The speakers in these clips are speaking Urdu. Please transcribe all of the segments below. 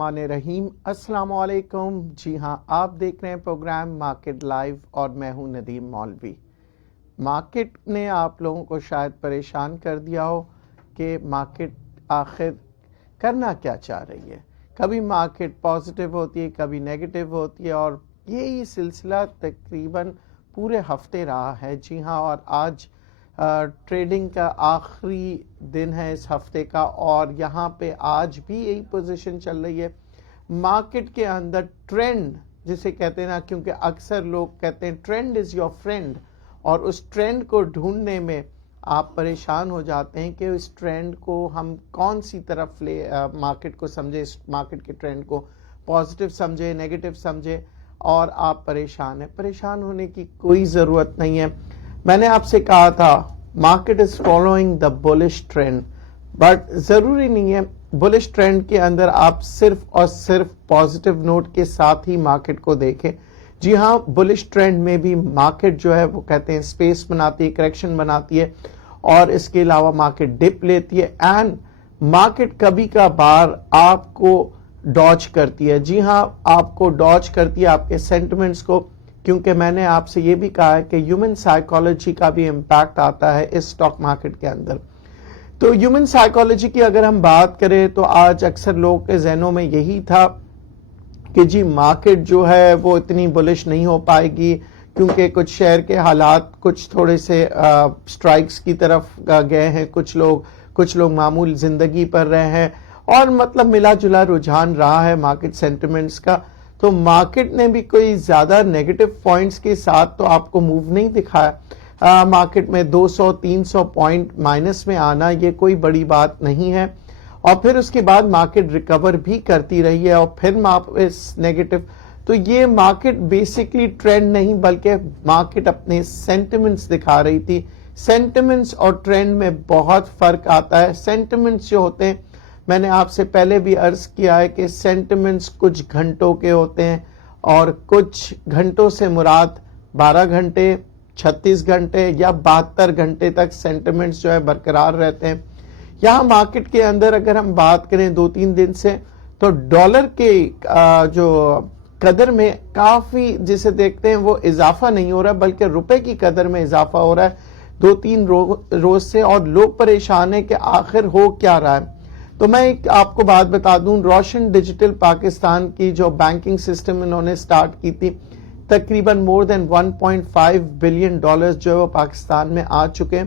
الرحمن الرحیم۔ السلام علیکم۔ جی ہاں، آپ دیکھ رہے ہیں پروگرام مارکیٹ لائیو اور میں ہوں ندیم مولوی۔ مارکیٹ نے آپ لوگوں کو شاید پریشان کر دیا ہو کہ مارکیٹ آخر کرنا کیا چاہ رہی ہے۔ کبھی مارکیٹ پازیٹیو ہوتی ہے، کبھی نیگیٹیو ہوتی ہے، اور یہی سلسلہ تقریباً پورے ہفتے رہا ہے۔ جی ہاں، اور آج ٹریڈنگ کا آخری دن ہے اس ہفتے کا، اور یہاں پہ آج بھی یہی پوزیشن چل رہی ہے۔ مارکیٹ کے اندر ٹرینڈ جسے کہتے ہیں نا، کیونکہ اکثر لوگ کہتے ہیں ٹرینڈ از یور فرینڈ، اور اس ٹرینڈ کو ڈھونڈنے میں آپ پریشان ہو جاتے ہیں کہ اس ٹرینڈ کو ہم کون سی طرف لے مارکیٹ کو سمجھے، اس مارکیٹ کے ٹرینڈ کو پازیٹیو سمجھے، نیگیٹیو سمجھے، اور آپ پریشان ہیں۔ پریشان ہونے کی کوئی ضرورت نہیں ہے۔ میں نے آپ سے کہا تھا market is following the bullish trend, but ضروری نہیں ہے بولش ٹرینڈ کے اندر آپ صرف اور صرف پازیٹیو نوٹ کے ساتھ ہی مارکیٹ کو دیکھیں۔ جی ہاں، بولش ٹرینڈ میں بھی مارکیٹ جو ہے وہ کہتے ہیں سپیس بناتی ہے، کریکشن بناتی ہے، اور اس کے علاوہ مارکیٹ ڈپ لیتی ہے، اینڈ مارکیٹ کبھی کبھار آپ کو ڈاج کرتی ہے۔ جی ہاں، آپ کو ڈاج کرتی ہے آپ کے سینٹیمنٹس کو، کیونکہ میں نے آپ سے یہ بھی کہا ہے کہ ہیومن سائیکالوجی کا بھی امپیکٹ آتا ہے اس اسٹاک مارکیٹ کے اندر۔ تو ہیومن سائیکالوجی کی اگر ہم بات کریں تو آج اکثر لوگوں کے ذہنوں میں یہی تھا کہ جی مارکیٹ جو ہے وہ اتنی بلش نہیں ہو پائے گی، کیونکہ کچھ شہر کے حالات کچھ تھوڑے سے سٹرائکس کی طرف گئے ہیں، کچھ لوگ معمول زندگی پر رہے ہیں، اور مطلب ملا جلا رجحان رہا ہے مارکیٹ سینٹیمنٹس کا۔ تو مارکیٹ نے بھی کوئی زیادہ نیگیٹو پوائنٹس کے ساتھ تو آپ کو موو نہیں دکھایا۔ مارکیٹ میں 200-300 پوائنٹ مائنس میں آنا یہ کوئی بڑی بات نہیں ہے، اور پھر اس کے بعد مارکیٹ ریکور بھی کرتی رہی ہے، اور پھر واپس نیگیٹو۔ تو یہ مارکیٹ بیسکلی ٹرینڈ نہیں بلکہ مارکیٹ اپنے سینٹیمنٹس دکھا رہی تھی۔ سینٹیمنٹس اور ٹرینڈ میں بہت فرق آتا ہے۔ سینٹیمنٹس جو ہوتے ہیں، میں نے آپ سے پہلے بھی عرض کیا ہے کہ سینٹیمنٹس کچھ گھنٹوں کے ہوتے ہیں، اور کچھ گھنٹوں سے مراد 12 گھنٹے، 36 گھنٹے یا 72 گھنٹے تک سینٹیمنٹس جو ہے برقرار رہتے ہیں۔ یہاں مارکیٹ کے اندر اگر ہم بات کریں 2-3 دن سے، تو ڈالر کے جو قدر میں کافی جسے دیکھتے ہیں وہ اضافہ نہیں ہو رہا، بلکہ روپے کی قدر میں اضافہ ہو رہا ہے 2-3 روز سے، اور لوگ پریشان ہیں کہ آخر ہو کیا رہا ہے۔ تو میں ایک آپ کو بات بتا دوں، روشن ڈیجیٹل پاکستان کی جو بینکنگ سسٹم انہوں نے سٹارٹ کی تھی، تقریباً مور دین $1.5 بلین جو ہے وہ پاکستان میں آ چکے ہیں،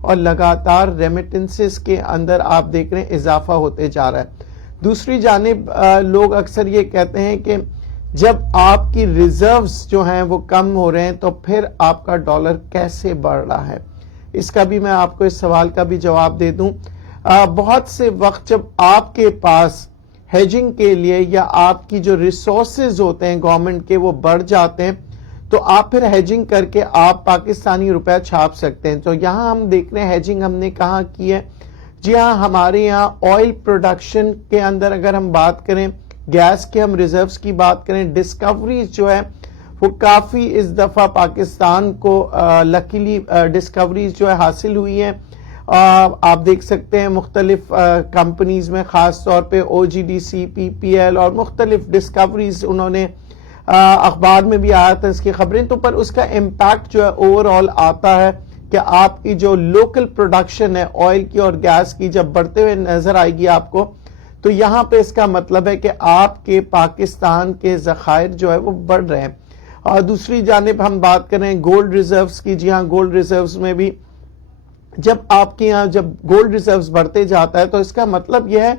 اور لگاتار ریمیٹنسز کے اندر آپ دیکھ رہے ہیں اضافہ ہوتے جا رہا ہے۔ دوسری جانب لوگ اکثر یہ کہتے ہیں کہ جب آپ کی ریزروز جو ہیں وہ کم ہو رہے ہیں تو پھر آپ کا ڈالر کیسے بڑھ رہا ہے۔ اس کا بھی میں آپ کو اس سوال کا بھی جواب دے دوں۔ بہت سے وقت جب آپ کے پاس ہیجنگ کے لیے یا آپ کی جو ریسورسز ہوتے ہیں گورنمنٹ کے وہ بڑھ جاتے ہیں، تو آپ پھر ہیجنگ کر کے آپ پاکستانی روپے چھاپ سکتے ہیں۔ تو یہاں ہم دیکھ رہے ہیں ہیجنگ ہم نے کہاں کی ہے۔ جی ہاں، ہمارے یہاں آئل پروڈکشن کے اندر اگر ہم بات کریں، گیس کے ہم ریزروز کی بات کریں، ڈسکوریز جو ہے وہ کافی اس دفعہ پاکستان کو لکیلی ڈسکوریز جو ہے حاصل ہوئی ہیں۔ آپ دیکھ سکتے ہیں مختلف کمپنیز میں، خاص طور پہ OGDC، PPL اور مختلف ڈسکوریز انہوں نے اخبار میں بھی آیا تھا اس کی خبریں، تو پر اس کا امپیکٹ جو ہے اوور آل آتا ہے کہ آپ کی جو لوکل پروڈکشن ہے آئل کی اور گیس کی جب بڑھتے ہوئے نظر آئے گی آپ کو، تو یہاں پہ اس کا مطلب ہے کہ آپ کے پاکستان کے ذخائر جو ہے وہ بڑھ رہے ہیں۔ اور دوسری جانب ہم بات کریں گولڈ ریزروز کی، جی ہاں، گولڈ ریزروز میں بھی جب آپ کے یہاں جب گولڈ ریزروز بڑھتے جاتا ہے تو اس کا مطلب یہ ہے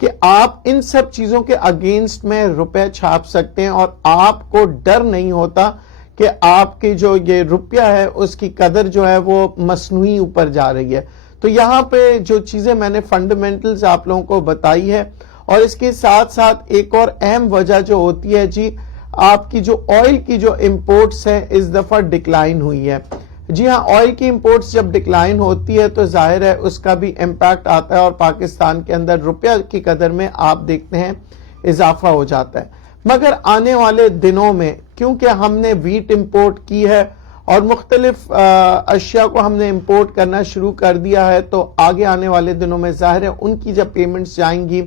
کہ آپ ان سب چیزوں کے اگینسٹ میں روپے چھاپ سکتے ہیں، اور آپ کو ڈر نہیں ہوتا کہ آپ کی جو یہ روپیہ ہے اس کی قدر جو ہے وہ مصنوعی اوپر جا رہی ہے۔ تو یہاں پہ جو چیزیں میں نے فنڈامنٹلز آپ لوگوں کو بتائی ہے، اور اس کے ساتھ ساتھ ایک اور اہم وجہ جو ہوتی ہے، جی آپ کی جو آئل کی جو امپورٹس ہیں اس دفعہ ڈکلائن ہوئی ہے۔ جی ہاں، آئل کی امپورٹس جب ڈکلائن ہوتی ہے تو ظاہر ہے اس کا بھی امپیکٹ آتا ہے، اور پاکستان کے اندر روپیہ کی قدر میں آپ دیکھتے ہیں اضافہ ہو جاتا ہے۔ مگر آنے والے دنوں میں کیونکہ ہم نے ویٹ امپورٹ کی ہے اور مختلف اشیاء کو ہم نے امپورٹ کرنا شروع کر دیا ہے، تو آگے آنے والے دنوں میں ظاہر ہے ان کی جب پیمنٹس جائیں گی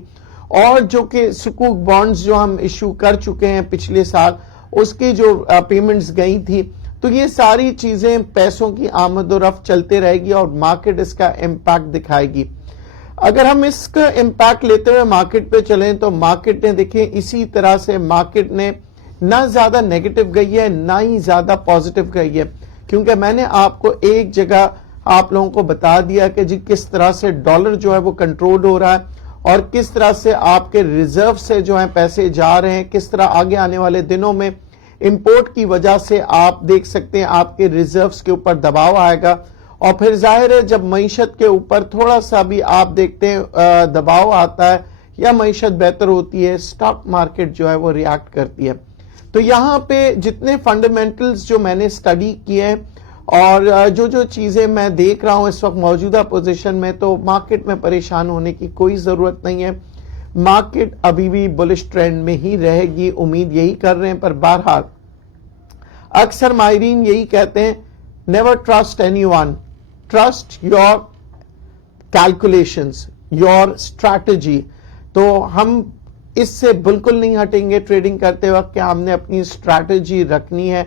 اور جو کہ سکوک بانڈز جو ہم ایشو کر چکے ہیں پچھلے سال اس کی جو پیمنٹس گئی تھی، تو یہ ساری چیزیں پیسوں کی آمد و رفت چلتے رہے گی اور مارکیٹ اس کا امپیکٹ دکھائے گی۔ اگر ہم اس کا امپیکٹ لیتے ہوئے مارکیٹ پہ چلیں تو مارکیٹ نے دیکھیں اسی طرح سے مارکیٹ نے نہ زیادہ نیگیٹو گئی ہے نہ ہی زیادہ پازیٹو گئی ہے، کیونکہ میں نے آپ کو ایک جگہ آپ لوگوں کو بتا دیا کہ جی کس طرح سے ڈالر جو ہے وہ کنٹرول ہو رہا ہے اور کس طرح سے آپ کے ریزرو سے جو ہیں پیسے جا رہے ہیں، کس طرح آگے آنے والے دنوں میں امپورٹ کی وجہ سے آپ دیکھ سکتے ہیں آپ کے ریزروز کے اوپر دباؤ آئے گا، اور پھر ظاہر ہے جب معیشت کے اوپر تھوڑا سا بھی آپ دیکھتے ہیں دباؤ آتا ہے یا معیشت بہتر ہوتی ہے، سٹاک مارکیٹ جو ہے وہ ریاکٹ کرتی ہے۔ تو یہاں پہ جتنے فنڈامنٹلز جو میں نے سٹڈی کیے ہیں اور جو چیزیں میں دیکھ رہا ہوں اس وقت موجودہ پوزیشن میں، تو مارکیٹ میں پریشان ہونے کی کوئی ضرورت نہیں ہے۔ مارکیٹ ابھی بھی بلش ٹرینڈ میں ہی رہے گی، امید یہی کر رہے ہیں، پر بہرحال اکثر ماہرین یہی کہتے ہیں never trust any one, trust your calculations, your strategy. تو ہم اس سے بالکل نہیں ہٹیں گے ٹریڈنگ کرتے وقت کہ ہم نے اپنی اسٹریٹجی رکھنی ہے،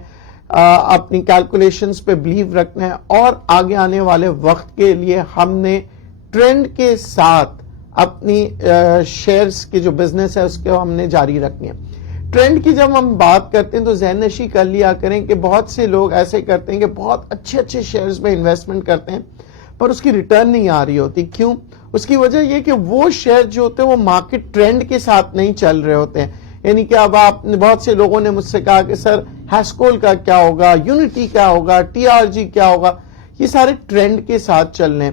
اپنی کیلکولیشنز پہ بلیو رکھنا ہے، اور آگے آنے والے وقت کے لیے ہم نے ٹرینڈ کے ساتھ اپنی شیئرز کی جو بزنس ہے اس کو ہم نے جاری رکھنی ہے۔ ٹرینڈ کی جب ہم بات کرتے ہیں تو ذہن نشی کر لیا کریں کہ بہت سے لوگ ایسے کرتے ہیں کہ بہت اچھے شیئرز میں انویسٹمنٹ کرتے ہیں پر اس کی ریٹرن نہیں آ رہی ہوتی۔ کیوں؟ اس کی وجہ یہ کہ وہ شیئر جو ہوتے ہیں وہ مارکیٹ ٹرینڈ کے ساتھ نہیں چل رہے ہوتے ہیں۔ یعنی کہ اب آپ بہت سے لوگوں نے مجھ سے کہا کہ سر ہیسکول کا کیا ہوگا، یونٹی کیا ہوگا، ٹی آر جی کیا ہوگا، یہ سارے ٹرینڈ کے ساتھ چل رہے ہیں،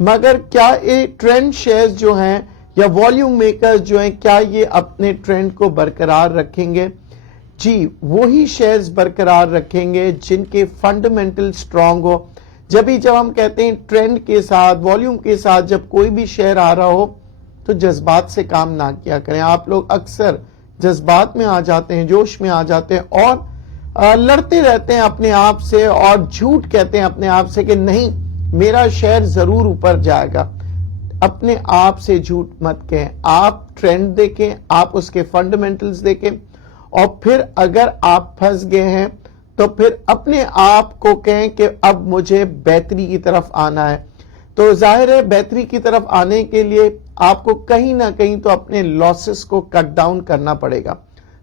مگر کیا یہ ٹرینڈ شیئرز جو ہیں یا والیوم میکرز جو ہیں کیا یہ اپنے ٹرینڈ کو برقرار رکھیں گے؟ جی وہی شیئرز برقرار رکھیں گے جن کے فنڈامنٹل سٹرونگ ہو۔ جب ہم کہتے ہیں ٹرینڈ کے ساتھ، والیوم کے ساتھ جب کوئی بھی شیئر آ رہا ہو تو جذبات سے کام نہ کیا کریں۔ آپ لوگ اکثر جذبات میں آ جاتے ہیں، جوش میں آ جاتے ہیں اور لڑتے رہتے ہیں اپنے آپ سے اور جھوٹ کہتے ہیں اپنے آپ سے کہ نہیں میرا شیئر ضرور اوپر جائے گا۔ اپنے آپ سے جھوٹ مت کہیں، آپ ٹرینڈ دیکھیں، آپ اس کے فنڈامنٹلز دیکھیں، اور پھر اگر آپ پھنس گئے ہیں تو پھر اپنے آپ کو کہیں کہ اب مجھے بہتری کی طرف آنا ہے۔ تو ظاہر ہے بہتری کی طرف آنے کے لیے آپ کو کہیں نہ کہیں تو اپنے لاسز کو کٹ ڈاؤن کرنا پڑے گا۔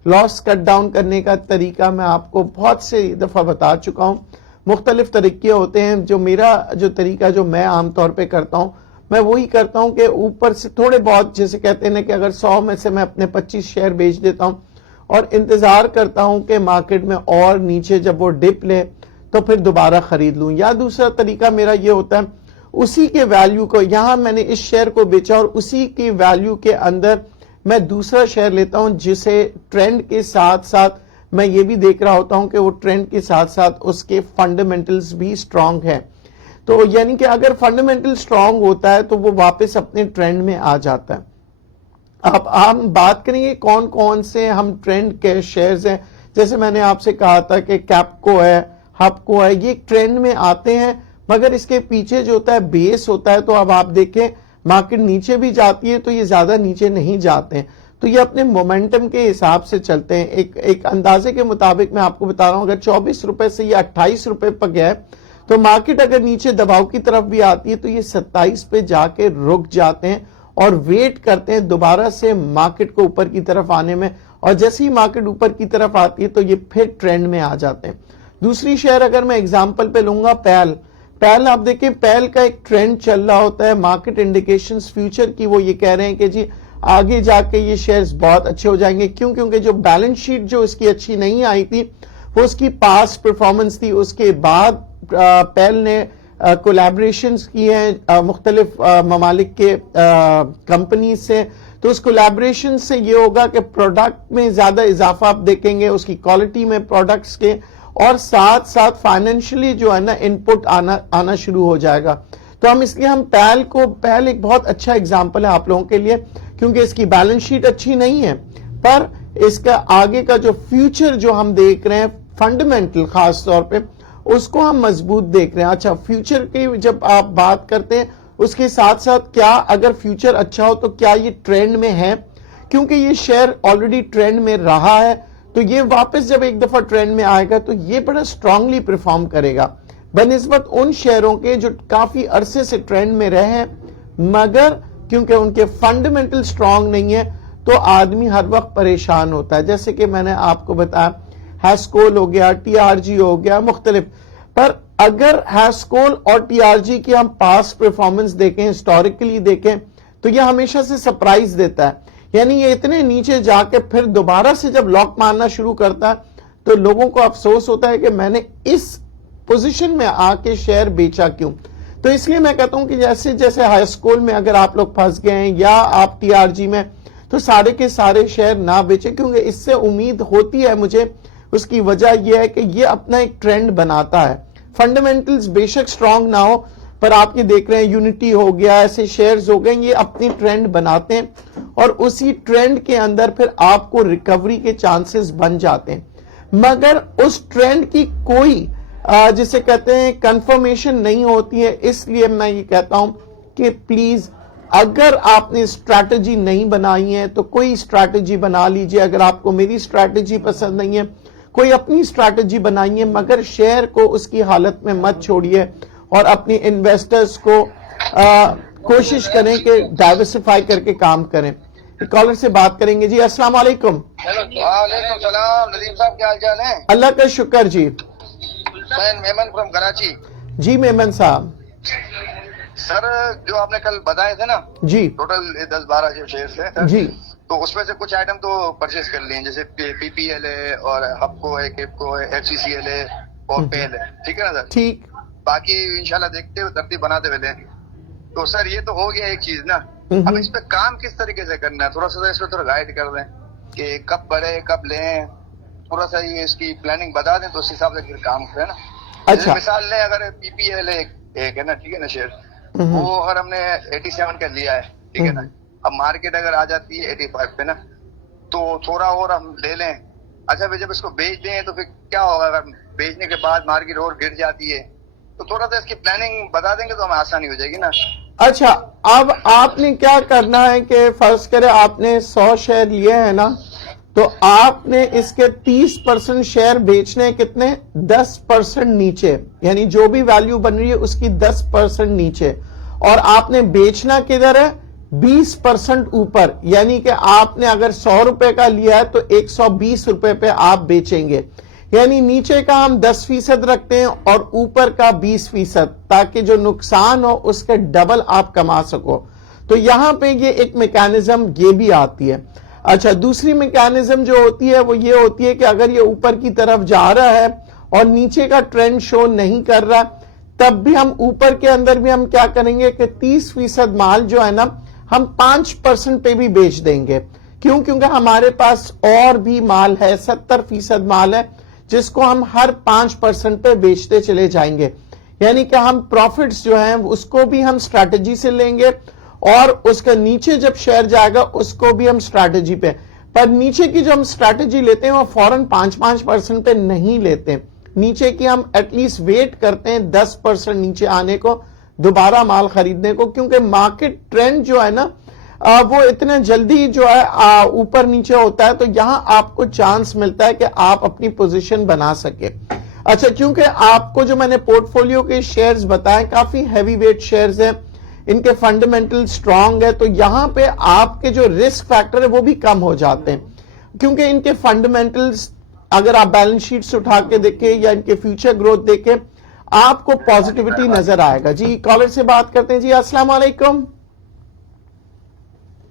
لاس کٹ ڈاؤن کرنے کا طریقہ میں آپ کو بہت سے دفعہ بتا چکا ہوں، مختلف طریقے ہوتے ہیں۔ جو میرا جو طریقہ جو میں عام طور پہ کرتا ہوں، میں وہی کرتا ہوں کہ اوپر سے تھوڑے بہت، جیسے کہتے ہیں کہ اگر 100 میں سے میں اپنے 25 شیئر بیچ دیتا ہوں اور انتظار کرتا ہوں کہ مارکیٹ میں اور نیچے جب وہ ڈپ لے تو پھر دوبارہ خرید لوں۔ یا دوسرا طریقہ میرا یہ ہوتا ہے اسی کے ویلیو کو، یہاں میں نے اس شیئر کو بیچا اور اسی کی ویلیو کے اندر میں دوسرا شیئر لیتا ہوں جسے ٹرینڈ کے ساتھ ساتھ میں یہ بھی دیکھ رہا ہوتا ہوں کہ وہ ٹرینڈ کے ساتھ ساتھ اس کے فنڈامنٹلز بھی سٹرونگ ہیں۔ تو یعنی کہ اگر فنڈامنٹل سٹرونگ ہوتا ہے تو وہ واپس اپنے ٹرینڈ میں آ جاتا ہے۔ اب ہم بات کریں گے کون کون سے ہم ٹرینڈ کے شیئرز ہیں۔ جیسے میں نے آپ سے کہا تھا کہ کیپکو ہے، ہپکو ہے، یہ ٹرینڈ میں آتے ہیں مگر اس کے پیچھے جو ہوتا ہے بیس ہوتا ہے۔ تو اب آپ دیکھیں مارکیٹ نیچے بھی جاتی ہے تو یہ زیادہ نیچے نہیں جاتے ہیں، تو یہ اپنے مومنٹم کے حساب سے چلتے ہیں۔ ایک اندازے کے مطابق میں آپ کو بتا رہا ہوں، اگر 24 روپے سے یہ 28 روپے پر گیا ہے تو مارکیٹ اگر نیچے دباؤ کی طرف بھی آتی ہے تو یہ 27 پہ جا کے رک جاتے ہیں اور ویٹ کرتے ہیں دوبارہ سے مارکیٹ کو اوپر کی طرف آنے میں، اور جیسے ہی مارکیٹ اوپر کی طرف آتی ہے تو یہ پھر ٹرینڈ میں آ جاتے ہیں۔ دوسری شیئر اگر میں اگزامپل پہ لوں گا پیل آپ دیکھیں پیل کا ایک ٹرینڈ چل رہا ہوتا ہے، مارکیٹ انڈیکیشنز فیوچر کی وہ یہ کہہ رہے ہیں کہ جی آگے جا کے یہ شیئرز بہت اچھے ہو جائیں گے۔ کیونکہ جو بیلنس شیٹ جو اس کی اچھی نہیں آئی تھی وہ اس کی پاس پرفارمنس تھی۔ اس کے بعد پیل نے کولیبریشنز کی ہیں مختلف ممالک کے کمپنیز سے، تو اس کولیبریشن سے یہ ہوگا کہ پروڈکٹ میں زیادہ اضافہ آپ دیکھیں گے، اس کی کوالٹی میں پروڈکٹس کے، اور ساتھ ساتھ فائنینشلی جو ہے نا ان پٹ آنا شروع ہو جائے گا۔ تو اس لیے ہم پیل ایک بہت اچھا اگزامپل ہے آپ لوگوں کے لیے، کیونکہ اس کی بیلنس شیٹ اچھی نہیں ہے پر اس کا آگے کا جو فیوچر جو ہم دیکھ رہے ہیں فنڈامنٹل خاص طور پہ اس کو ہم مضبوط دیکھ رہے ہیں۔ اچھا فیوچر کی جب آپ بات کرتے ہیں اس کے ساتھ ساتھ کیا اگر فیوچر اچھا ہو تو کیا یہ ٹرینڈ میں ہے؟ کیونکہ یہ شیئر آلریڈی ٹرینڈ میں رہا ہے، تو یہ واپس جب ایک دفعہ ٹرینڈ میں آئے گا تو یہ بڑا اسٹرانگلی پرفارم کرے گا بنسبت ان شیئروں کے جو کافی عرصے سے ٹرینڈ میں رہے ہیں، مگر کیونکہ ان کے فنڈامنٹل اسٹرانگ نہیں ہے تو آدمی ہر وقت پریشان ہوتا ہے. جیسے کہ میں نے آپ کو بتایا ہیسکول ہو گیا، ٹی آر جی ہو گیا، مختلف. پر اگر ہیسکول اور ٹی آر جی کی ہم پاس پرفارمنس دیکھیں، ہسٹوریکلی دیکھیں، تو یہ ہمیشہ سے سرپرائز دیتا ہے. یعنی یہ اتنے نیچے جا کے پھر دوبارہ سے جب لاک مارنا شروع کرتا ہے تو لوگوں کو افسوس ہوتا ہے کہ میں نے اس پوزیشن میں آ کے شیئر بیچا کیوں. تو اس لیے میں کہتا ہوں کہ جیسے جیسے ہائی اسکول میں اگر آپ لوگ پھنس گئے ہیں یا آپ ٹی آر جی میں، تو سارے کے سارے شیئر نہ بیچیں، کیونکہ اس سے امید ہوتی ہے مجھے. اس کی وجہ یہ ہے کہ یہ اپنا ایک ٹرینڈ بناتا ہے. فنڈامنٹلز بے شک اسٹرانگ نہ ہو، پر آپ یہ دیکھ رہے ہیں یونٹی ہو گیا، ایسے شیئرز ہو گئے، یہ اپنی ٹرینڈ بناتے ہیں اور اسی ٹرینڈ کے اندر پھر آپ کو ریکوری کے چانسز بن جاتے ہیں. مگر اس ٹرینڈ کی کوئی جسے کہتے ہیں کنفرمیشن نہیں ہوتی ہے. اس لیے میں یہ کہتا ہوں کہ پلیز اگر آپ نے اسٹریٹجی نہیں بنائی ہے تو کوئی اسٹریٹجی بنا لیجئے. اگر آپ کو میری اسٹریٹجی پسند نہیں ہے، کوئی اپنی اسٹریٹجی بنائیے، مگر شیئر کو اس کی حالت میں مت چھوڑیے اور اپنی انویسٹرز کو کوشش کریں کہ ڈائیورسفائی کر کے کام کریں. کالر سے بات کریں گے. جی السلام علیکم. وعلیکم السلام. ندیم صاحب کیا حال چال ہے؟ اللہ کا شکر. جی میمن فرام کراچی. جی میمن صاحب. سر جو آپ نے کل بتائے تھے نا، جی ٹوٹل 10-12 جو شیئر ہے، جی تو اس میں سے کچھ آئٹم تو پرچیز کر لیے، جیسے پی پی ایل ہے اور ہپکو ہے، کیپکو ہے، ایف سی سی ایل ہے اور پیل ہے. ٹھیک ہے نا سر؟ ٹھیک. باقی انشاءاللہ دیکھتے ہوئے ترتیب بناتے ہوئے لیں. تو سر یہ تو ہو گیا ایک چیز نا. اب اس پہ کام کس طریقے سے کرنا ہے، تھوڑا سا اس پہ تھوڑا گائیڈ کر دیں کہ کب بڑھے کب لیں. تھوڑا سا یہ اس کی پلاننگ بتا دیں تو اس حساب سے پھر کام کریں نا. اچھا مثال لیں، اگر پی پی ایل ایک ہے نا، ٹھیک ہے نا، شیئر وہ اگر ہم نے 87 کا لیا ہے، ٹھیک ہے نا، اب مارکیٹ اگر آ جاتی ہے 85 پہ نا، تو تھوڑا اور ہم لے لیں. اچھا پھر جب اس کو بیچ دیں تو پھر کیا ہوگا؟ اگر بیچنے کے بعد مارکیٹ اور گر جاتی ہے تو تھوڑا سا اس کی پلاننگ بتا دیں گے تو ہمیں آسانی ہو جائے گی نا. اچھا، اب آپ نے کیا کرنا ہے کہ فرض کرے آپ نے 100 شیئر لیے ہیں نا، تو آپ نے اس کے 30% شیئر بیچنے کتنے؟ 10% نیچے، یعنی جو بھی ویلیو بن رہی ہے اس کی 10% نیچے. اور آپ نے بیچنا کدھر ہے؟ 20% اوپر. یعنی کہ آپ نے اگر 100 روپے کا لیا ہے تو 120 روپے پہ آپ بیچیں گے. یعنی نیچے کا ہم 10% رکھتے ہیں اور اوپر کا 20%، تاکہ جو نقصان ہو اس کے ڈبل آپ کما سکو. تو یہاں پہ یہ ایک میکانزم یہ بھی آتی ہے. اچھا، دوسری میکانزم جو ہوتی ہے وہ یہ ہوتی ہے کہ اگر یہ اوپر کی طرف جا رہا ہے اور نیچے کا ٹرینڈ شو نہیں کر رہا، تب بھی ہم اوپر کے اندر بھی ہم کیا کریں گے کہ 30% مال جو ہے نا ہم 5% پہ بھی بیچ دیں گے. کیوں؟ کیونکہ ہمارے پاس اور بھی مال ہے، 70% مال ہے جس کو ہم ہر 5% پہ بیچتے چلے جائیں گے. یعنی کہ ہم پروفٹس جو ہیں اس کو بھی ہم اسٹریٹجی سے لیں گے اور اس کا نیچے جب شیئر جائے گا اس کو بھی ہم اسٹریٹجی پہ. پر نیچے کی جو ہم اسٹریٹجی لیتے ہیں وہ فوراً 5% پہ نہیں لیتے. نیچے کی ہم ایٹ لیسٹ ویٹ کرتے ہیں 10% نیچے آنے کو، دوبارہ مال خریدنے کو، کیونکہ مارکیٹ ٹرینڈ جو ہے نا وہ اتنا جلدی جو ہے اوپر نیچے ہوتا ہے، تو یہاں آپ کو چانس ملتا ہے کہ آپ اپنی پوزیشن بنا سکے. اچھا، کیونکہ آپ کو جو میں نے پورٹ فولیو کے شیئرز بتائے کافی ہیوی ویٹ شیئرز ہیں، ان کے فنڈامنٹل سٹرونگ ہے، تو یہاں پہ آپ کے جو رسک فیکٹر ہے وہ بھی کم ہو جاتے ہیں، کیونکہ ان کے فنڈامنٹلز اگر آپ بیلنس شیٹس اٹھا کے دیکھیں یا ان کے فیوچر گروتھ دیکھیں آپ کو پازیٹیوٹی نظر آئے گا. جی کالر سے بات کرتے ہیں. جی السلام علیکم.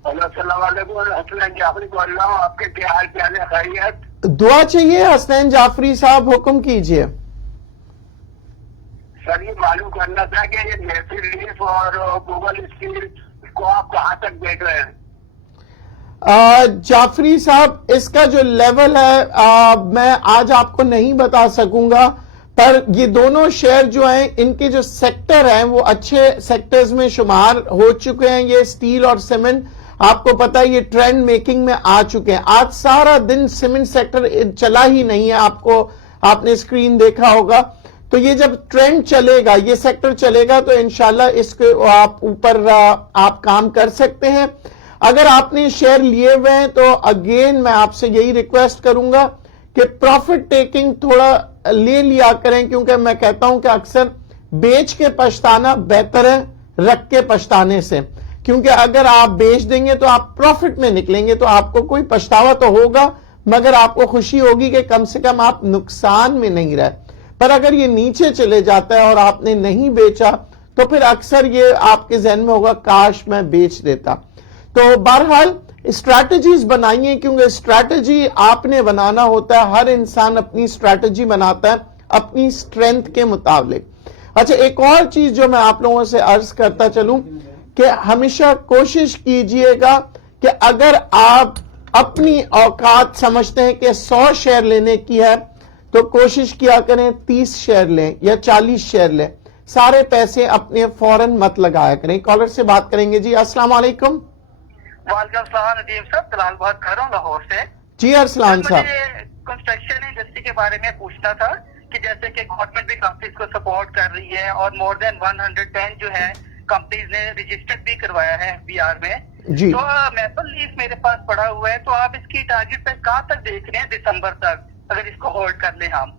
السلام علیکم. حسنین جعفری بول رہا ہوں. آپ کے کیا حال چال ہے؟ خیریت؟ دعا چاہیے حسنین جعفری صاحب، حکم کیجئے. سر یہ معلوم کرنا تھا کہ یہ نیفی لیف اور گوگل اسکیل کو آپ کہاں تک دیکھ رہے ہیں؟ جعفری صاحب اس کا جو لیول ہے میں آج آپ کو نہیں بتا سکوں گا، پر یہ دونوں شیئر جو ہیں ان کے جو سیکٹر ہیں وہ اچھے سیکٹرز میں شمار ہو چکے ہیں. یہ سٹیل اور سیمنٹ آپ کو پتا ہے یہ ٹرینڈ میکنگ میں آ چکے ہیں. آج سارا دن سیمنٹ سیکٹر چلا ہی نہیں ہے، آپ نے اسکرین دیکھا ہوگا. تو یہ جب ٹرینڈ چلے گا، یہ سیکٹر چلے گا، تو انشاءاللہ اس کے آپ اوپر آپ کام کر سکتے ہیں. اگر آپ نے شیئر لیے ہوئے ہیں تو اگین میں آپ سے یہی ریکویسٹ کروں گا کہ پروفٹ ٹیکنگ تھوڑا لے لیا کریں، کیونکہ میں کہتا ہوں کہ اکثر بیچ کے پچھتانا بہتر ہے رکھ کے پچھتانے سے، کیونکہ اگر آپ بیچ دیں گے تو آپ پروفٹ میں نکلیں گے تو آپ کو کوئی پچھتاوا تو ہوگا، مگر آپ کو خوشی ہوگی کہ کم سے کم آپ نقصان میں نہیں رہے۔ پر اگر یہ نیچے چلے جاتا ہے اور آپ نے نہیں بیچا تو پھر اکثر یہ آپ کے ذہن میں ہوگا کاش میں بیچ دیتا۔ تو بہرحال اسٹریٹجیز بنائیے، کیونکہ اسٹریٹجی آپ نے بنانا ہوتا ہے، ہر انسان اپنی اسٹریٹجی بناتا ہے اپنی اسٹرینتھ کے مطابق۔ اچھا، ایک اور چیز جو میں آپ لوگوں سے عرض کرتا چلوں کہ ہمیشہ کوشش کیجئے گا کہ اگر آپ اپنی اوقات سمجھتے ہیں کہ 100 شیئر لینے کی ہے تو کوشش کیا کریں 30 شیئر لیں یا 40 شیئر لیں، سارے پیسے اپنے فوراً مت لگایا کریں۔ کالر سے بات کریں گے جی۔ السلام علیکم۔ وعلیکم السلام ندیم صاحب، طلال بات کر رہا ہوں لاہور سے۔ جی ارسلان صاحب، مجھے کنسٹرکشن انڈسٹری کے بارے میں پوچھنا تھا کہ جیسے کہ گورنمنٹ بھی کمپنیز کو سپورٹ کر رہی ہے اور مور دین 110 جو ہے کمپنیز نے رجسٹرڈ بھی کروایا ہے FBR میں جی تو میپل لیف میرے پاس پڑا ہوا ہے، تو آپ اس کی ٹارگٹ پہ کہاں تک دیکھ رہے ہیں دسمبر تک اگر اس کو ہولڈ کر لیں ہم؟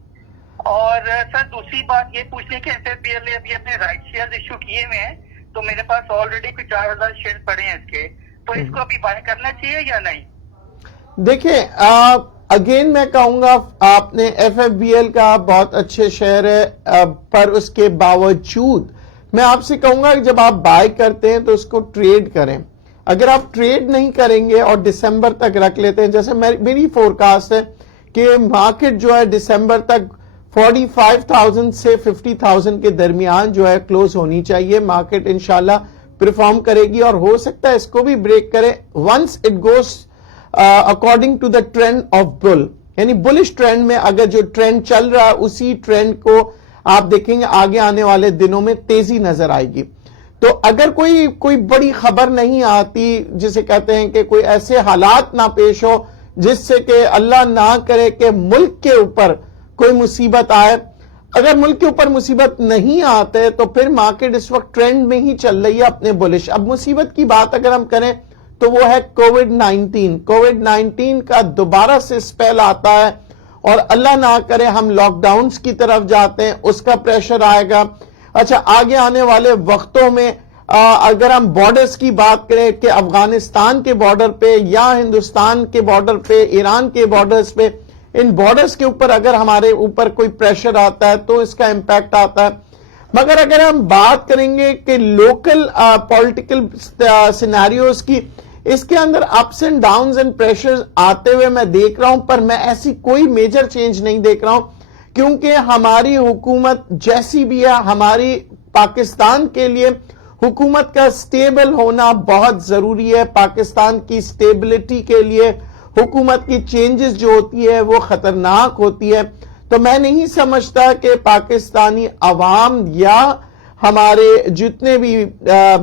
اور سر دوسری بات یہ پوچھنی کہ FFBL نے ابھی اپنے رائٹ شیئر ایشو کیے ہوئے ہیں، تو میرے پاس آلریڈی کوئی 4000 شیئر پڑے ہیں اس کے، تو اس کو ابھی بائی کرنا چاہیے یا نہیں؟ دیکھیں اگین میں کہوں گا آپ نے FFBL کا بہت اچھے شیئر ہے، پر اس کے باوجود میں آپ سے کہوں گا کہ جب آپ بائی کرتے ہیں تو اس کو ٹریڈ کریں۔ اگر آپ ٹریڈ نہیں کریں گے اور دسمبر تک رکھ لیتے ہیں، جیسے میری فورکاسٹ ہے کہ مارکیٹ جو ہے دسمبر تک 45,000 سے 50,000 کے درمیان جو ہے کلوز ہونی چاہیے، مارکیٹ انشاءاللہ پرفارم کرے گی اور ہو سکتا ہے اس کو بھی بریک کرے once it goes according to the trend of bull, یعنی بلش ٹرینڈ میں اگر جو ٹرینڈ چل رہا ہے اسی ٹرینڈ کو آپ دیکھیں گے آگے آنے والے دنوں میں تیزی نظر آئے گی۔ تو اگر کوئی بڑی خبر نہیں آتی جسے کہتے ہیں کہ کوئی ایسے حالات نہ پیش ہو جس سے کہ اللہ نہ کرے کہ ملک کے اوپر کوئی مصیبت آئے، اگر ملک کے اوپر مصیبت نہیں آتے تو پھر مارکیٹ اس وقت ٹرینڈ میں ہی چل رہی ہے اپنے بلش۔ اب مصیبت کی بات اگر ہم کریں تو وہ ہے کووڈ-19 کا دوبارہ سے سپیل آتا ہے اور اللہ نہ کرے ہم لاک ڈاؤنز کی طرف جاتے ہیں، اس کا پریشر آئے گا۔ اچھا، آگے آنے والے وقتوں میں اگر ہم بارڈرز کی بات کریں کہ افغانستان کے بارڈر پہ یا ہندوستان کے بارڈر پہ، ایران کے بارڈرز پہ، ان بارڈرز کے اوپر اگر ہمارے اوپر کوئی پریشر آتا ہے تو اس کا امپیکٹ آتا ہے۔ مگر اگر ہم بات کریں گے کہ لوکل پولیٹیکل سیناریوز کی، اس کے اندر ups and downs and pressures آتے ہوئے میں دیکھ رہا ہوں، پر میں ایسی کوئی میجر چینج نہیں دیکھ رہا ہوں، کیونکہ ہماری حکومت جیسی بھی ہے، ہماری پاکستان کے لیے حکومت کا سٹیبل ہونا بہت ضروری ہے۔ پاکستان کی سٹیبلٹی کے لیے حکومت کی چینجز جو ہوتی ہے وہ خطرناک ہوتی ہے، تو میں نہیں سمجھتا کہ پاکستانی عوام یا ہمارے جتنے بھی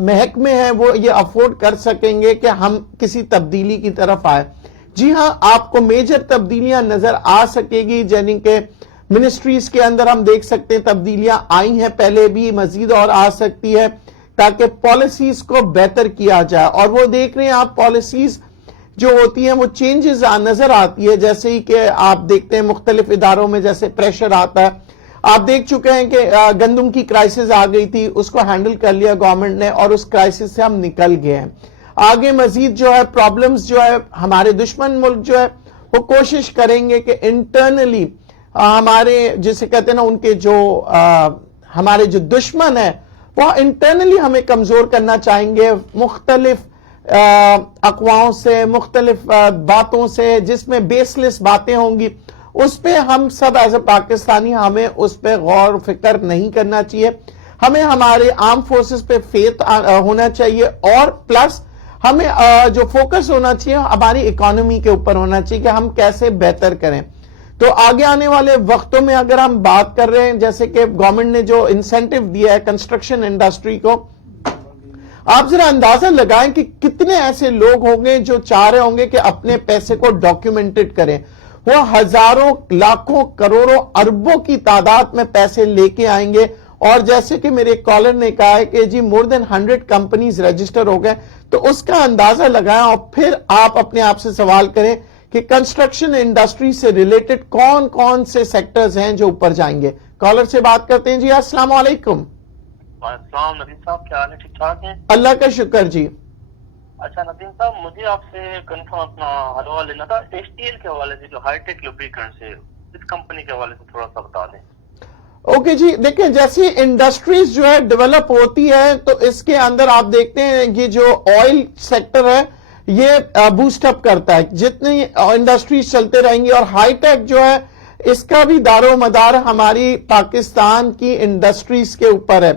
محکمے ہیں وہ یہ افورڈ کر سکیں گے کہ ہم کسی تبدیلی کی طرف آئے۔ جی ہاں، آپ کو میجر تبدیلیاں نظر آ سکے گی، یعنی کہ منسٹریز کے اندر ہم دیکھ سکتے ہیں تبدیلیاں آئی ہیں پہلے بھی، مزید اور آ سکتی ہے تاکہ پالیسیز کو بہتر کیا جائے۔ اور وہ دیکھ رہے ہیں آپ پالیسیز جو ہوتی ہیں وہ چینجز نظر آتی ہے، جیسے ہی کہ آپ دیکھتے ہیں مختلف اداروں میں جیسے پریشر آتا ہے۔ آپ دیکھ چکے ہیں کہ گندم کی کرائسس آ گئی تھی، اس کو ہینڈل کر لیا گورنمنٹ نے اور اس کرائسس سے ہم نکل گئے ہیں۔ آگے مزید جو ہے پرابلمز جو ہے ہمارے دشمن ملک جو ہے وہ کوشش کریں گے کہ انٹرنلی ہمارے جسے کہتے ہیں نا ان کے جو ہمارے جو دشمن ہیں وہ انٹرنلی ہمیں کمزور کرنا چاہیں گے، مختلف اقواؤں سے، مختلف باتوں سے، جس میں بیس لیس باتیں ہوں گی، اس پہ ہم سب ایز اے پاکستانی ہمیں اس پہ غور و فکر نہیں کرنا چاہیے۔ ہمیں ہمارے آرم فورسز پہ فیتھ ہونا چاہیے اور پلس ہمیں جو فوکس ہونا چاہیے ہماری اکانومی کے اوپر ہونا چاہیے کہ ہم کیسے بہتر کریں۔ تو آگے آنے والے وقتوں میں اگر ہم بات کر رہے ہیں جیسے کہ گورنمنٹ نے جو انسینٹیو دیا ہے کنسٹرکشن انڈسٹری کو، آپ ذرا اندازہ لگائیں کہ کتنے ایسے لوگ ہوں گے جو چاہ رہے ہوں گے کہ اپنے پیسے کو ڈاکیومنٹڈ کریں۔ وہ ہزاروں، لاکھوں، کروڑوں، اربوں کی تعداد میں پیسے لے کے آئیں گے اور جیسے کہ میرے کالر نے کہا ہے کہ جی مور دین 100 کمپنیز رجسٹر ہو گئے, تو اس کا اندازہ لگائیں اور پھر آپ اپنے آپ سے سوال کریں کہ کنسٹرکشن انڈسٹری سے ریلیٹڈ کون کون سے سیکٹرز ہیں جو اوپر جائیں گے. کالر سے بات کرتے ہیں. جی السلام علیکم. السلام ندیم صاحب, کیا حال ہے؟ ٹھیک ٹھاک ہیں؟ اللہ کا شکر. جی اچھا ندیم صاحب, مجھے آپ سے کنفرم اپنا حوالہ لینا تھا ایچ ٹی ایل کے حوالے سے, جو ہائی ٹیک لوبریکنٹ سے, اس کمپنی کے حوالے سے تھوڑا سا بتا دیں. اوکے جی, دیکھیں جیسی انڈسٹریز جو ہے ڈیولپ ہوتی ہے تو اس کے اندر آپ دیکھتے ہیں یہ جو آئل سیکٹر ہے یہ بوسٹ اپ کرتا ہے, جتنی انڈسٹریز چلتے رہیں گی. اور ہائی ٹیک جو ہے اس کا بھی دار و مدار ہماری پاکستان کی انڈسٹریز کے اوپر ہے.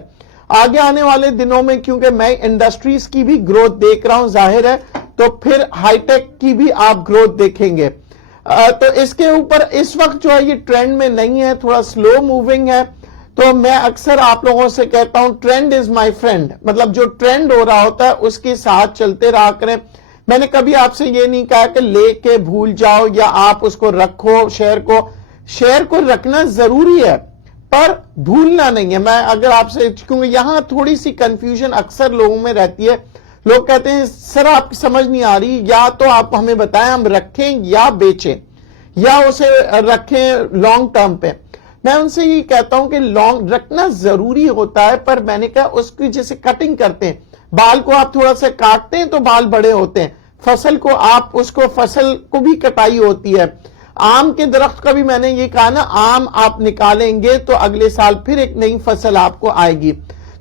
آگے آنے والے دنوں میں کیونکہ میں انڈسٹریز کی بھی گروتھ دیکھ رہا ہوں ظاہر ہے, تو پھر ہائی ٹیک کی بھی آپ گروتھ دیکھیں گے. تو اس کے اوپر اس وقت جو ہے یہ ٹرینڈ میں نہیں ہے, تھوڑا سلو موونگ ہے. تو میں اکثر آپ لوگوں سے کہتا ہوں ٹرینڈ از مائی فرینڈ, مطلب جو ٹرینڈ ہو رہا ہوتا ہے اس کے ساتھ چلتے رہا کریں. میں نے کبھی آپ سے یہ نہیں کہا کہ لے کے بھول جاؤ یا آپ اس کو رکھو. شیئر کو رکھنا ضروری ہے پر بھولنا نہیں ہے. میں اگر آپ سے, کیونکہ یہاں تھوڑی سی کنفیوژن اکثر لوگوں میں رہتی ہے, لوگ کہتے ہیں سر آپ کی سمجھ نہیں آ رہی, یا تو آپ ہمیں بتائیں ہم رکھیں یا بیچیں یا اسے رکھیں لانگ ٹرم پہ. میں ان سے یہ کہتا ہوں کہ لانگ رکھنا ضروری ہوتا ہے, پر میں نے کہا اس کی جیسے کٹنگ کرتے ہیں, بال کو آپ تھوڑا سا کاٹتے ہیں تو بال بڑے ہوتے ہیں, فصل کو آپ اس کو فصل کو بھی کٹائی ہوتی ہے. آم کے درخت کا بھی میں نے یہ کہا نا, آم آپ نکالیں گے تو اگلے سال پھر ایک نئی فصل آپ کو آئے گی,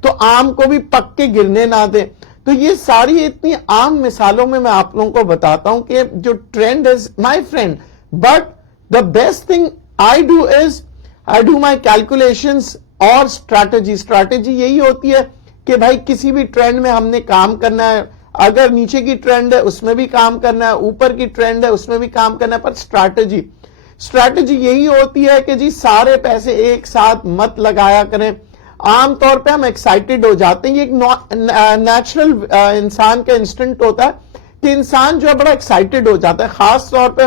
تو آم کو بھی پک کے گرنے نہ دیں. تو یہ ساری اتنی عام مثالوں میں آپ لوگوں کو بتاتا ہوں کہ جو trend is my friend, but the best thing I do my calculations اور اسٹریٹجی یہی ہوتی ہے کہ بھائی کسی بھی ٹرینڈ میں ہم نے کام کرنا ہے. اگر نیچے کی ٹرینڈ ہے اس میں بھی کام کرنا ہے, اوپر کی ٹرینڈ ہے اس میں بھی کام کرنا ہے, پر اسٹریٹجی یہی ہوتی ہے کہ جی سارے پیسے ایک ساتھ مت لگایا کریں. عام طور پہ ہم ایکسائٹڈ ہو جاتے ہیں, یہ ایک نیچرل انسان کا انسٹنکٹ ہوتا ہے کہ انسان جو ہے بڑا ایکسائٹڈ ہو جاتا ہے. خاص طور پہ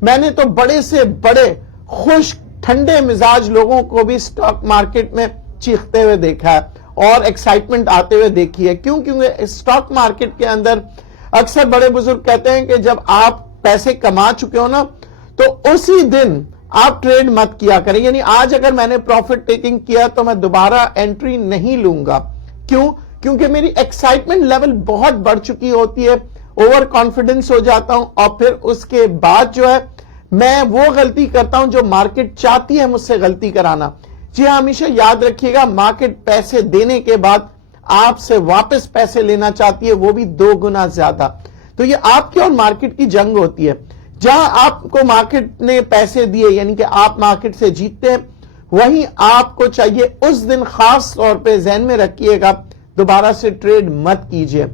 میں نے تو بڑے سے بڑے خوش ٹھنڈے مزاج لوگوں کو بھی اسٹاک مارکیٹ میں چیختے ہوئے دیکھا ہے اور ایکسائٹمنٹ آتے ہوئے دیکھی ہے. کیونکہ اسٹاک مارکیٹ کے اندر اکثر بڑے بزرگ کہتے ہیں کہ جب آپ پیسے کما چکے ہو نا تو اسی دن آپ ٹریڈ مت کیا کریں. یعنی آج اگر میں نے پروفٹ ٹیکنگ کیا تو میں دوبارہ انٹری نہیں لوں گا. کیوں؟ کیونکہ میری ایکسائٹمنٹ لیول بہت بڑھ چکی ہوتی ہے, اوور کانفیڈنس ہو جاتا ہوں, اور پھر اس کے بعد جو ہے میں وہ غلطی کرتا ہوں جو مارکیٹ چاہتی ہے مجھ سے غلطی کرانا. جی ہاں, ہمیشہ یاد رکھیے گا مارکیٹ پیسے دینے کے بعد آپ سے واپس پیسے لینا چاہتی ہے, وہ بھی 2 گنا زیادہ. تو یہ آپ کی اور مارکیٹ کی جنگ ہوتی ہے. جہاں آپ کو مارکیٹ نے پیسے دیے یعنی کہ آپ مارکیٹ سے جیتتے ہیں, وہیں آپ کو چاہیے اس دن خاص طور پہ ذہن میں رکھیے گا دوبارہ سے ٹریڈ مت کیجئے.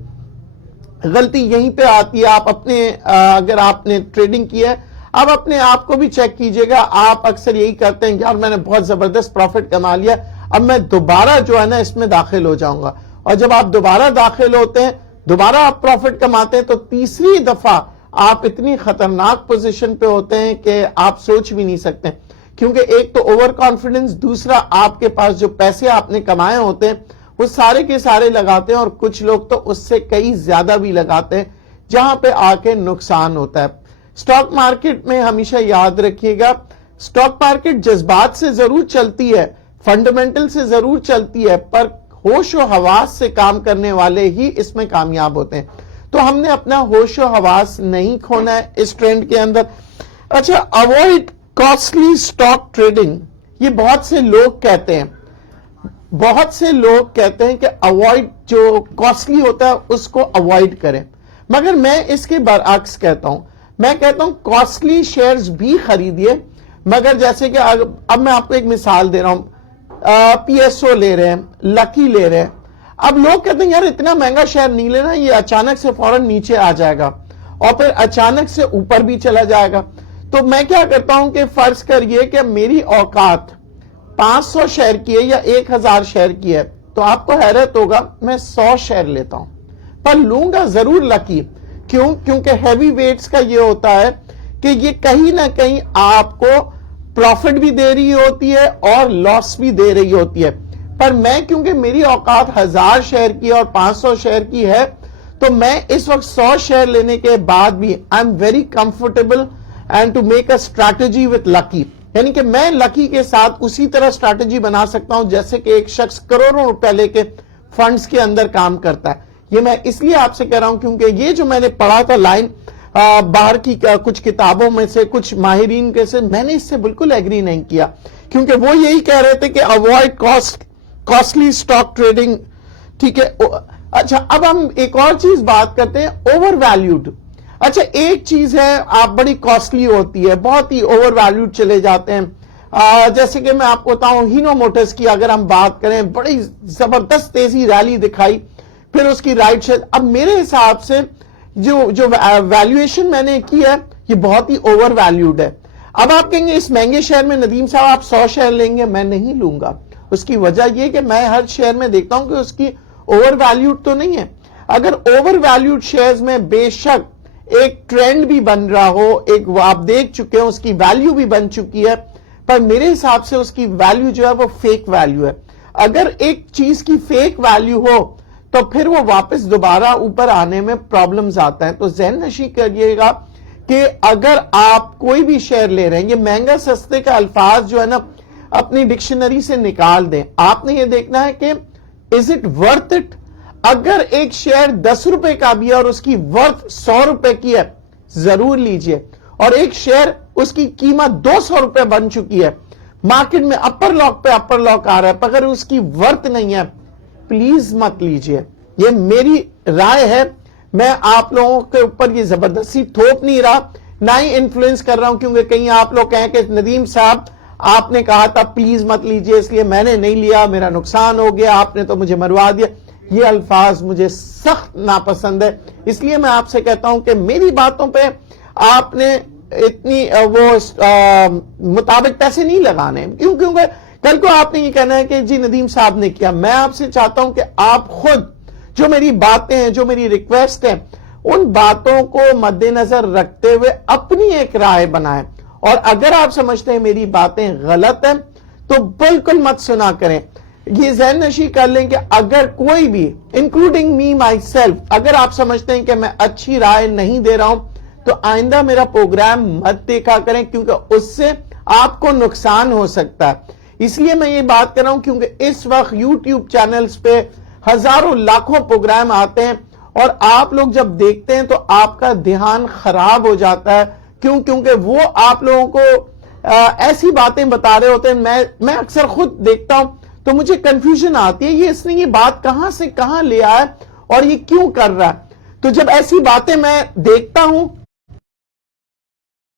غلطی یہیں پہ آتی ہے. آپ اپنے اگر آپ نے ٹریڈنگ کی ہے اب اپنے آپ کو بھی چیک کیجئے گا. آپ اکثر یہی کرتے ہیں کہ یار میں نے بہت زبردست پروفٹ کما لیا, اب میں دوبارہ جو ہے نا اس میں داخل ہو جاؤں گا. اور جب آپ دوبارہ داخل ہوتے ہیں, دوبارہ آپ پروفٹ کماتے ہیں, تو تیسری دفعہ آپ اتنی خطرناک پوزیشن پہ ہوتے ہیں کہ آپ سوچ بھی نہیں سکتے. کیونکہ ایک تو اوور کانفیڈنس, دوسرا آپ کے پاس جو پیسے آپ نے کمائے ہوتے ہیں وہ سارے کے سارے لگاتے ہیں, اور کچھ لوگ تو اس سے کئی زیادہ بھی لگاتے ہیں, جہاں پہ آ کے نقصان ہوتا ہے. اسٹاک مارکیٹ میں ہمیشہ یاد رکھیے گا, اسٹاک مارکیٹ جذبات سے ضرور چلتی ہے, فنڈامنٹل سے ضرور چلتی ہے, پر ہوش و حواس سے کام کرنے والے ہی اس میں کامیاب ہوتے ہیں. تو ہم نے اپنا ہوش و حواس نہیں کھونا ہے اس ٹرینڈ کے اندر. اچھا, اوائڈ کاسٹلی اسٹاک ٹریڈنگ, یہ بہت سے لوگ کہتے ہیں کہ اوائڈ جو کاسٹلی ہوتا ہے اس کو اوائڈ کریں, مگر میں اس کے برعکس کہتا ہوں. میں کہتا ہوں کاسٹلی شیئرز بھی خریدیے, مگر جیسے کہ اب میں آپ کو ایک مثال دے رہا ہوں, پی ایس او لے رہے ہیں, لکی لے رہے ہیں. اب لوگ کہتے ہیں یار اتنا مہنگا شیئر نہیں لینا, یہ اچانک سے فوراً نیچے آ جائے گا اور پھر اچانک سے اوپر بھی چلا جائے گا. تو میں کیا کرتا ہوں کہ فرض کریے کہ میری اوقات 500 شیئر کی ہے یا 1000 شیئر کی ہے, تو آپ کو حیرت ہوگا میں 100 شیئر لیتا ہوں, پر لوں گا ضرور لکی. کیوں؟ کیونکہ ہیوی ویٹس کا یہ ہوتا ہے کہ یہ کہیں نہ کہیں آپ کو پروفٹ بھی دے رہی ہوتی ہے اور لاس بھی دے رہی ہوتی ہے. پر میں کیونکہ میری اوقات 1000 شیئر کی اور 500 شیئر کی ہے تو میں اس وقت 100 شیئر لینے کے بعد بھی I am very comfortable and to make a strategy with lucky, یعنی کہ میں لکی کے ساتھ اسی طرح اسٹریٹجی بنا سکتا ہوں جیسے کہ ایک شخص کروڑوں روپے لے کے فنڈز کے اندر کام کرتا ہے۔ یہ میں اس لیے آپ سے کہہ رہا ہوں کیونکہ یہ جو میں نے پڑھا تھا لائن باہر کی کچھ کتابوں میں سے کچھ ماہرین کے سے، میں نے اس سے بالکل ایگری نہیں کیا، کیونکہ وہ یہی کہہ رہے تھے کہ اوائڈ کاسٹلی سٹاک ٹریڈنگ، ٹھیک ہے۔ اچھا اب ہم ایک اور چیز بات کرتے ہیں، اوور ویلیوڈ۔ اچھا ایک چیز ہے آپ بڑی کاسٹلی ہوتی ہے، بہت ہی اوور ویلیوڈ چلے جاتے ہیں، جیسے کہ میں آپ کو بتاؤں ہینو موٹرز کی اگر ہم بات کریں، بڑی زبردست تیزی ریلی دکھائی، پھر اس کی رائٹ شیئر، اب میرے حساب سے جو ویلیویشن میں نے کی ہے یہ بہت ہی اوور ویلیوڈ ہے۔ اب آپ کہیں گے اس مہنگے شیئر میں ندیم صاحب آپ 100 شیئر لیں گے، میں نہیں لوں گا۔ اس کی وجہ یہ کہ میں ہر شیئر میں دیکھتا ہوں کہ اس کی اوور ویلیوڈ تو نہیں ہے۔ اگر اوور ویلیوڈ شیئرز میں بے شک ایک ٹرینڈ بھی بن رہا ہو، ایک وہ آپ دیکھ چکے ہیں اس کی ویلیو بھی بن چکی ہے، پر میرے حساب سے اس کی ویلیو جو ہے وہ فیک ویلیو ہے۔ اگر ایک چیز کی فیک ویلیو ہو تو پھر وہ واپس دوبارہ اوپر آنے میں پرابلمز آتا ہے۔ تو ذہن نشین کریے گا کہ اگر آپ کوئی بھی شیئر لے رہے ہیں، یہ مہنگا سستے کا الفاظ جو ہے نا اپنی ڈکشنری سے نکال دیں۔ آپ نے یہ دیکھنا ہے کہ از اٹ ورتھ اٹ؟ اگر ایک شیئر 10 روپے کا بھی ہے اور اس کی ورتھ 100 روپے کی ہے ضرور لیجئے، اور ایک شیئر اس کی قیمت 200 روپے بن چکی ہے، مارکیٹ میں اپر لاک پہ اپر لاک آ رہا ہے، اگر اس کی ورتھ نہیں ہے پلیز مت لیجئے۔ یہ میری رائے ہے، میں آپ لوگوں کے اوپر یہ زبردستی تھوپ نہیں رہا، نہ ہی انفلوئنس کر رہا ہوں، کیونکہ کہیں آپ لوگ کہیں کہ ندیم صاحب آپ نے کہا تھا پلیز مت لیجئے اس لیے میں نے نہیں لیا، میرا نقصان ہو گیا، آپ نے تو مجھے مروا دیا۔ یہ الفاظ مجھے سخت ناپسند ہے، اس لیے میں آپ سے کہتا ہوں کہ میری باتوں پہ آپ نے اتنی وہ مطابق پیسے نہیں لگانے، کیونکہ کل کو آپ نے یہ کہنا ہے کہ جی ندیم صاحب نے کیا۔ میں آپ سے چاہتا ہوں کہ آپ خود جو میری باتیں ہیں، جو میری ریکویسٹ ہیں، ان باتوں کو مد نظر رکھتے ہوئے اپنی ایک رائے بنائیں، اور اگر آپ سمجھتے ہیں میری باتیں غلط ہیں تو بالکل مت سنا کریں۔ یہ ذہن نشین کر لیں کہ اگر کوئی بھی انکلوڈنگ می مائی سیلف اگر آپ سمجھتے ہیں کہ میں اچھی رائے نہیں دے رہا ہوں تو آئندہ میرا پروگرام مت دیکھا کریں، کیونکہ اس سے آپ کو نقصان ہو سکتا ہے۔ اس لیے میں یہ بات کر رہا ہوں کیونکہ اس وقت یوٹیوب چینلز پہ ہزاروں لاکھوں پروگرام آتے ہیں، اور آپ لوگ جب دیکھتے ہیں تو آپ کا دھیان خراب ہو جاتا ہے، کیونکہ وہ آپ لوگوں کو ایسی باتیں بتا رہے ہوتے ہیں، میں اکثر خود دیکھتا ہوں تو مجھے کنفیوژن آتی ہے، یہ اس نے یہ بات کہاں سے کہاں لے آیا اور یہ کیوں کر رہا ہے۔ تو جب ایسی باتیں میں دیکھتا ہوں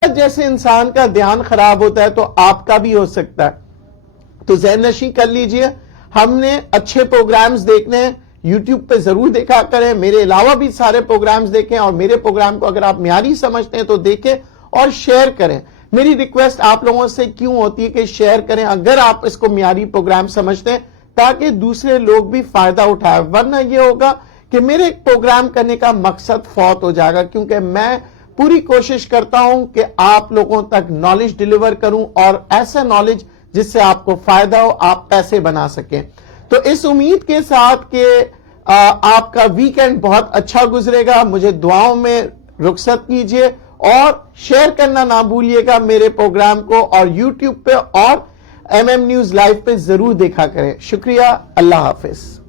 جیسے انسان کا دھیان خراب ہوتا ہے تو آپ کا بھی ہو سکتا ہے۔ تو ذہن نشین کر لیجئے، ہم نے اچھے پروگرامز دیکھنے ہیں، یوٹیوب پہ ضرور دیکھا کریں، میرے علاوہ بھی سارے پروگرامز دیکھیں، اور میرے پروگرام کو اگر آپ معیاری سمجھتے ہیں تو دیکھیں اور شیئر کریں۔ میری ریکویسٹ آپ لوگوں سے کیوں ہوتی ہے کہ شیئر کریں اگر آپ اس کو معیاری پروگرام سمجھتے ہیں، تاکہ دوسرے لوگ بھی فائدہ اٹھائیں، ورنہ یہ ہوگا کہ میرے پروگرام کرنے کا مقصد فوت ہو جائے گا، کیونکہ میں پوری کوشش کرتا ہوں کہ آپ لوگوں تک نالج ڈیلیور کروں، اور ایسا نالج جس سے آپ کو فائدہ ہو، آپ پیسے بنا سکیں۔ تو اس امید کے ساتھ کہ آپ کا ویکینڈ بہت اچھا گزرے گا، مجھے دعاؤں میں رخصت کیجئے، اور شیئر کرنا نہ بھولیے گا میرے پروگرام کو، اور یوٹیوب پہ اور ایم ایم نیوز لائیو پہ ضرور دیکھا کریں۔ شکریہ، اللہ حافظ۔